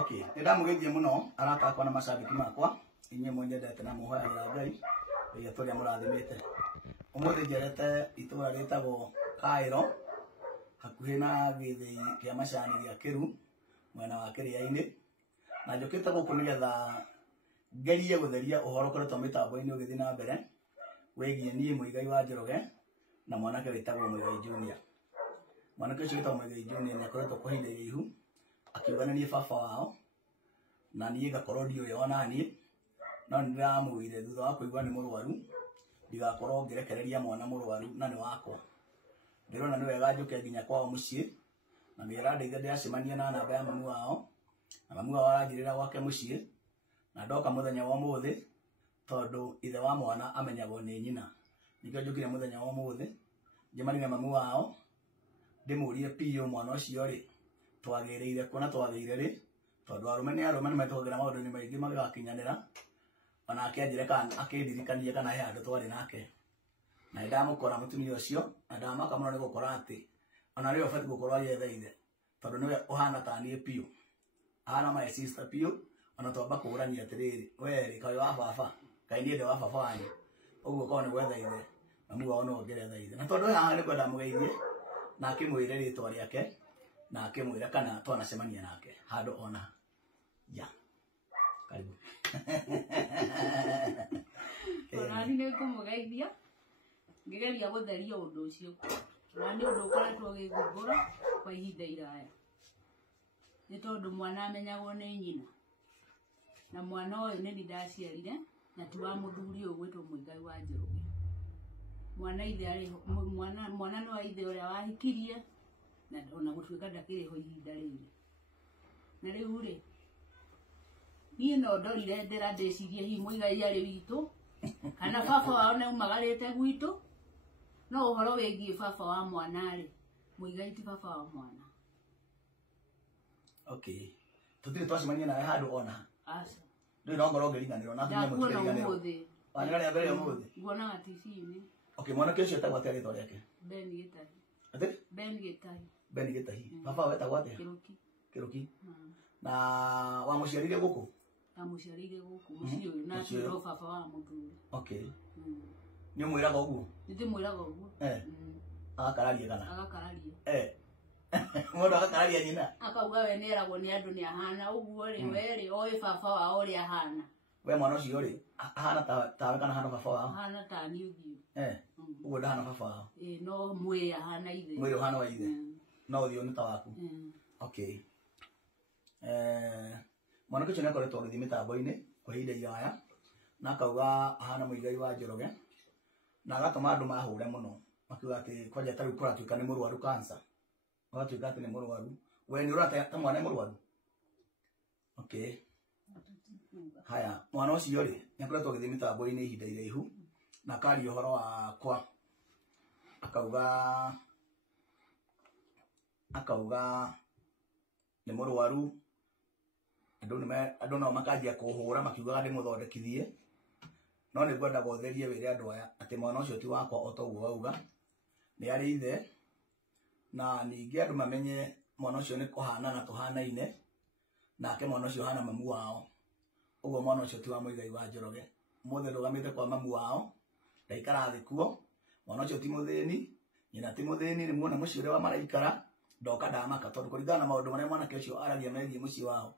Okay, nenda mugeithie muno arata akwa na mashabiki makwa inye mwenyendete na muhoyagĩra Ngai iria tũrĩa mũrathimĩte. Ũmũthĩ njerete itũra rĩtagwo Kaĩro hakuhĩ na gĩthĩi kĩa macani gĩa Kĩru mwena wa Kĩrĩa-inĩ, na njũkĩte gũkũ nĩgetha ngerie gũtheria ũhoro ũkoretwo mĩtambo-inĩ ũgĩthiĩ na mbere wĩgiĩ niĩ Mũigai wa Njoroge na mwanake wĩtagwo Mũigai Junior. Mwanake ũcio wĩtagwo Mũigai Junior nĩakoretwo kwa ihinda iraihu akiuga nĩ niĩ baba wao na niĩ ngakorwo ndiũĩ ona niĩ, no nĩndĩramwĩrire thutha wa kũigua nĩ mũrwaru ndigakorwo ngĩrekereria mwana mũrwaru na nĩ wakwa. Ndĩrona nĩ wega njũke nginya kwao mũciĩ na nĩera ndeithia ndĩracemania na namba ya mamu wao, na mamu wao aranjĩrĩra gwake mũciĩ, na ndoka mũthenya wa ũmũthĩ tondũ ithe wa mwana amenyagwo nĩ nyina. Nĩkĩo njũkire mũthenya wa ũmũthĩ njemanire mamu wao ndĩmũrie piũ mwana ũcio rĩ twagĩrĩire kuona twagĩire rĩ, tondũ arũme nĩ arũme nĩmetũhagĩra maũndũ-inĩ maingĩ magakinyanĩra, ona akĩanjĩre kana akĩndirikanie kana he handũ twarĩ nake, na nĩndamũkora mũtumia ũcio na ndamaka mũno nĩ gũkora atĩ ona rĩo ũbatiĩ gũkorwo agĩetha ithe tondũ nĩwe ũhana ta niĩ piũ, ahana my sister piũ. Ona twamba kũrania atĩrĩrĩ, we kaĩ wa baba, kaĩ niĩ ndĩ wa baba wanyu, ũguo korwo nĩ gwetha ithe mamu wao no ongeretha ithe. Na tondũ haha nĩ kwenda mũgeithie na akĩmwĩre rĩtwa rĩake na akĩmwĩra kana twanacemania nake handũ ona ya karibu. Nani nĩ ngũmũgeithia ngĩgeria gũtheria ũndũ ũcio, na nĩ ũndũ ũkoretwo ũgĩthumbũra kwa ihinda iraya, nĩ tondũ mwana amenyagwo nĩ nyina, na mwana ũyũ nĩ niĩ ndaciarire na ti wa mũthuri ũyũ gwĩtwo Mũigai wa Njoroge. Mwana ithe arĩ mwana nĩ wa ithe ũrĩa wahikirie na ona gũtuĩka ndakĩrĩ ho ihinda rĩrĩ. Na rĩu rĩ niĩ no ndorire ndĩra ndĩcirie hihi Mũigai arĩ witũ kana baba wao neumagarĩte gwitũ, no ũhoro wĩgiĩ baba wa mwana rĩ Mũigai ti baba wa mwana. Okay, tũtirĩ twacemania nawe handũ ona Aca ndũrĩ no ngorwo ngĩriganĩrwo na nginya mũtiriganĩrwo wanĩra mbere ũmũthĩ nguonaga TV-inĩ. Okay, mwanake ũcio etagwo atĩa rĩtwa rĩake? Ben Gĩtahi. Atĩ? Ben Gĩtahi. Ben Gĩtahi. Baba wetagwo atĩa? Kĩruki. Kĩruki. Na wamũciarire gũkũ? Amũciarire gũkũ mũciĩ ũyũ na nĩwe baba wa mũthuri. Okay. Nĩ ũmwĩraga ũguo? Nĩndĩmwĩraga ũguo. Agakararia kana? Agakararia. Mũndũ agakararia nyina? Akauga we nĩeragwo nĩ andũ nĩ ahana ũguo rĩ, we rĩ oĩ baba wao ũrĩa ahana. We mwana ũcio rĩ ahana tawe kana ahana baba wao? Ahana ta niĩ ũthiũ. Ũguo ndahana baba wao? No mwĩrĩ ahana ithe. Mwĩrĩ ũhana wa ithe no ũthiũ nĩ ta waku? Okay. Mwanake ũcio nĩakoretwo agĩthiĩ mĩtambo-inĩ kwa ihinda iraya na akauga ahana Mũigai wa Njoroge, na agatũma andũ mahũre mũno makiuga atĩ kwanja ta rĩu kũratuĩka nĩ mũrwaru cancer, ũgatuĩka atĩ nĩ mũrwaru. We nĩ ũrona ta mwana nĩ mũrwaru? Okay. Haya, mwana ũcio rĩ nĩakoretwo agĩthiĩ mĩtambo-inĩ ihinda iraihu na akaria ũhoro wakwa, akauga nĩ mũrwaru, andũ nao makanjia kũhũra makiugaga ndĩmũthondekithie, no nĩ ngwenda gũtherie wĩre andũ aya atĩ mwana ũcio ti wakwa o ta ũguo wauga, nĩ arĩ ithe, na ningĩ andũ mamenye mwana ũcio nĩ kũhanana tũhanaine, nake mwana ũcio hana mamu wao, ũguo mwana ũcio ti wa Mũigai wa Njoroge. Ũmũthĩ ndũgamĩte kwa mamu wao ndaikara thĩ kuo, mwana ũcio ti mũthĩni, nyina ti mũthĩni, nĩ muona mũciĩ ũrĩa wa maraikara, ndoka ndamaka tondũ kũringana na maũndũ marĩa mwanake ũcio aragia megiĩ mũciĩ wao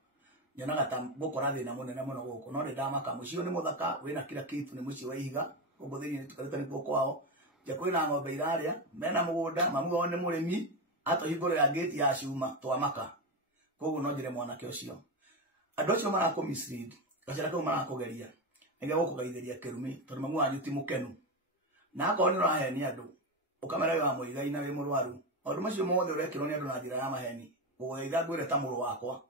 nyonaga ta gũkora thĩna mũnene mũno gũkũ, no nĩndamaka. Mũciĩ ũyũ nĩ mũthaka wĩna kila kitu, nĩ mũciĩ wa ihiga gũkũ thĩinĩ nĩtũkarĩte nĩkuo kwao, nja kwĩna ng'ombe irarĩa, mena mũgũnda, mamu wao nĩ mũrĩmi, atũhingũrĩra ngĩti ya cuma twamaka. Koguo no njĩre mwanake ũcio andũ acio marakũmislead, gacĩra kau marakũgeria nĩgetha gũkũgeithĩria kĩrumi tondũ mamu wanyu ti mũkenu, na akorwo nĩ ũrahenia andũ ũkamera wĩ wa Mũigai na wĩ mũrwaru, maũndũ macio mothe ũrekĩrwo nĩ andũ na njĩra ya maheni, gũgũthaitha ngwĩre ta mũrũ wakwa,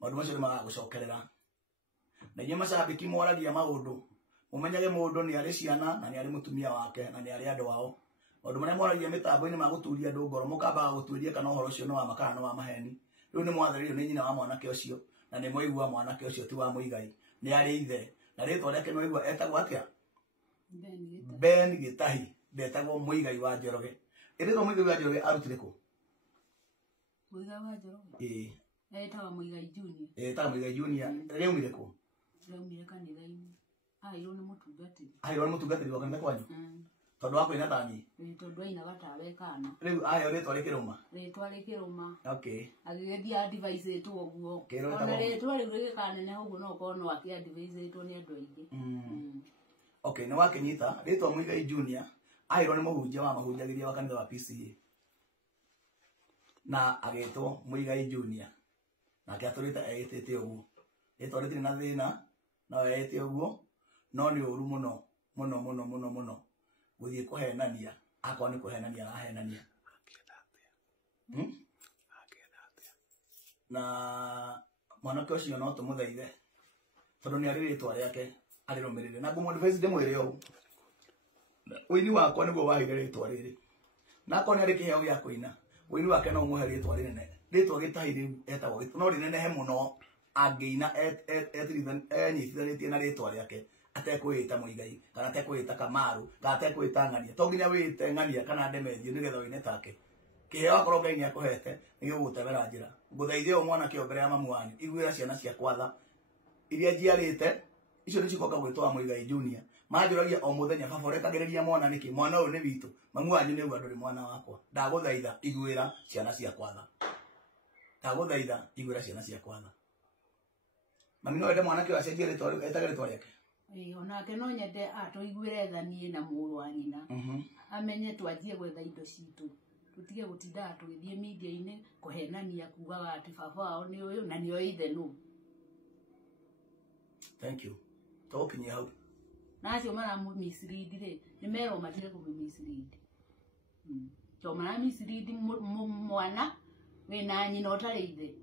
maũndũ macio nĩ magagũcokerera. Na inyuĩ macambĩki moragia maũndũ mũmenyage mũndũ nĩ arĩ ciana na nĩ arĩ mũtumia wake na nĩ arĩ andũ ao. Maũndũ marĩa moragia mĩtambo-inĩ ma gũturia andũ ngoro mũkambaga gũtuĩria kana ũhoro ũcio nĩ wa ma kana nĩ wa maheni. Rĩu nĩ mwathĩrĩirio nĩ nyina wa mwanake ũcio na nĩ mwaigua mwanake ũcio ti wa Mũigai, nĩ arĩ ithe, na rĩtwa rĩake nĩ waigua etagwo atĩa? Ben Gĩtahi, ndetagwo Mũigai wa Njoroge. Ĩrĩtwo Mũigai wa Njoroge arutire kũ? Mũigai wa Njoroge Etawa Muigai Junior. Etawa Muigai Junior. Leo mireko. Leo mireka ni laini. Iro ni mutungatiri. Iro ni mutungatiri wa kanitha kwanyu. Tondu wako ina tani. Tondu ina gatawe kana. Riu ayo ritwa rikiruma. Ritwa rikiruma. Okay. Agigethia advice etu oguo. Ona ritwa riu rikanene oguo no kono aki advice etu ni andu aingi. Okay, ni wakinyita ritwa Muigai Junior. Iro ni muhunjia wa mahunjagiria wa kanitha wa PCA. Na agetwo Muigai Junior. Na akiaturite etete oguo. Ritwa ritiri na thina no ete oguo. No ni uru muno muno muno muno muno guthie kuhenania akwa ni kuhenania ahenania na mwanake ucio no tumuthaithe tondu ni ari ritwa riake ari rumirire na ngumo advice ndimwire o wini wakwa niguo wahire ritwa riri na akwa ni ari kiheo gya kuina wini wake no muhe ritwa rinene ritwa gitahiri etagwo no rinenehe muno angiina enyitithanitie na ritwa riake atekwita Muigai kana atekwita Kamaru kana atekwita Ng'ania to nginya wite Ng'ania kana Ndemethio nigetha wine take kiheo akorwo Ngai ni akuhete ni gugutebera njira nguthaithie o mwana kio mbere ya mamu wanyu igwira ciana cia kwatha iria njiarite icio ni cikoka gwitwa Muigai Junior manjuragia o muthenya baba rekagiriria mwana niki mwana uyu ni witu mamu wanyu ni nduri mwana wakwa ndaguthaitha igwira ciana cia kwatha ndaguthaitha igwira ciana cia kwatha mami no wende mwana kio acenjie ritwa etagire ritwa riake onake no nyende atuiguire thanie na mũrũ wa nyina amenye twanjie gwetha indo citu tutige gutinda tugithie media-ini kuhenania kugaga ati baba wao ni uyu na ni oithe nu. Thank you. Talking hau na acio maramu mislead ri ni mero matire ku mislead to mara mislead mwana wina nyina utari ithe